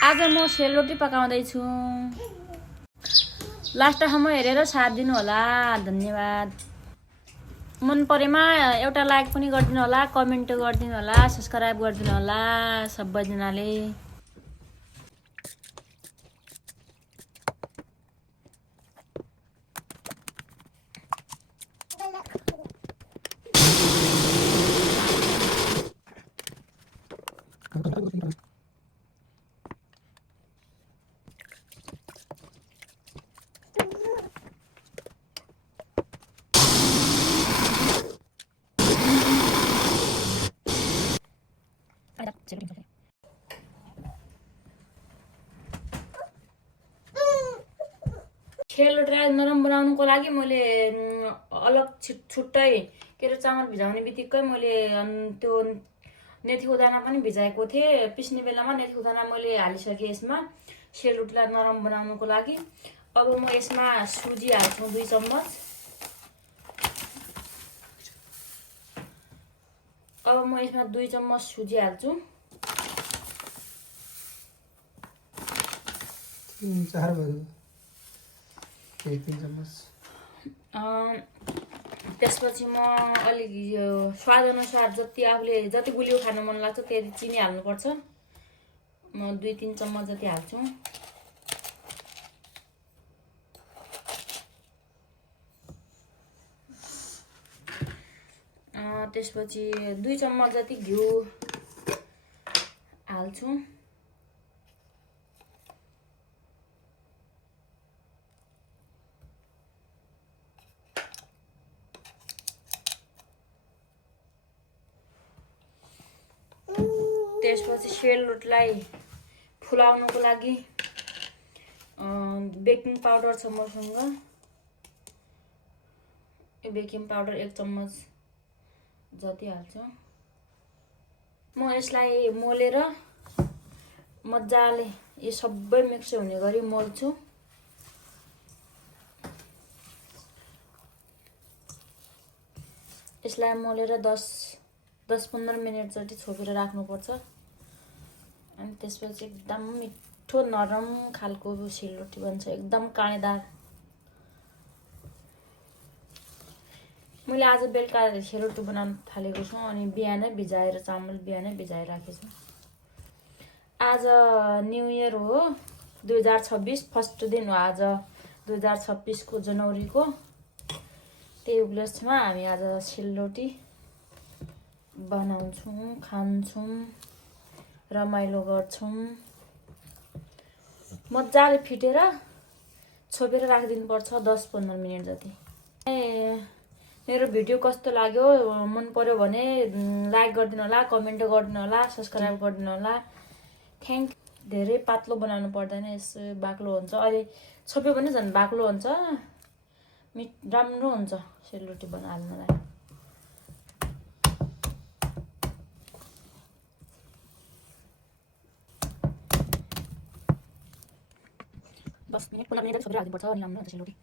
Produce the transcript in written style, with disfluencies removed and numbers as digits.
आज म सेलरोटी पकाउँदै छु। लास्टसम्म हेरेर साथ दिनु होला। धन्यवाद। मन परेमा एउटा लाइक पनि गरिदिनु होला, कमेन्ट गरिदिनु होला, सब्स्क्राइब गरिदिनु होला सबैजनाले। सेलरोटी नरम बनाउनुको लागि मैले अलग छुट्टै के अरे चामल भिजाउने बित्तिकै मैले त्यो नेथीको दाना पनि भिजाएको थिएँ। पिस्ने बेलामा नेथीको दाना मैले हालिसकेँ यसमा सेलरोटीलाई नरम बनाउनुको लागि। अब म यसमा सुजी हाल्छु 2 चम्मच। अब म यसमा 2 चम्मच सुजी हाल्छु। 4 भयो। 3 चम्मच। त्यसपछि म अलि स्वाद अनुसार जति आफूले जति गुलियो खान मन लाग्छ त्यति चिनी हाल्नुपर्छ। म 2-3 चम्मच जति हाल्छु। त्यसपछि 2 चम्मच जति घिउ हाल्छु। त्यसपछि सेलरोटीलाई फुलाउनको लागि बेकिङ पाउडर छ मसँग। यो बेकिङ पाउडर 1 चम्मच जति हाल्छु। म यसलाई मोलेर मजाले यो सबै मिक्स हुने गरी मोल्छु। यसलाई मोलेर 10-15 मिनेट जति छोपेर राख्नुपर्छ। अनि त्यसपछि एकदम मिठो नरम खालको सेलरोटी बन्छ, एकदम काँडेदार। मैले आज बेलुका सेलरोटी बनाउन थालेको छु अनि बिहानै भिजाएर चामल बिहानै भिजाएर राखेको छु। आज न्यू इयर हो, 2026 फर्स्ट दिन हो आज 2026 को जनवरीको। त्यही उपलक्ष्यमा हामी आज सेलरोटी बनाउँछौँ, खान्छौँ, रमाइलो गर्छौँ। मजाले फिटेर छोपेर राखिदिनुपर्छ 10-15 मिनेट जति। मेरो भिडियो कस्तो लाग्यो मन पर्यो भने लाइक गरिदिनु होला, कमेन्ट गरिदिनु होला, सब्स्क्राइब गरिदिनु होला। थ्याङ्क। धेरै पातलो बनाउनु पर्दैन, यसो बाक्लो हुन्छ। अहिले छोप्यो भने झन् बाक्लो हुन्छ, राम्रो हुन्छ सेलरोटी हाल्नलाई। बस मिनट 15 मिनट छोपेर हाल्नुपर्छ अनि राम्रो हुन्छ सेलरोटी।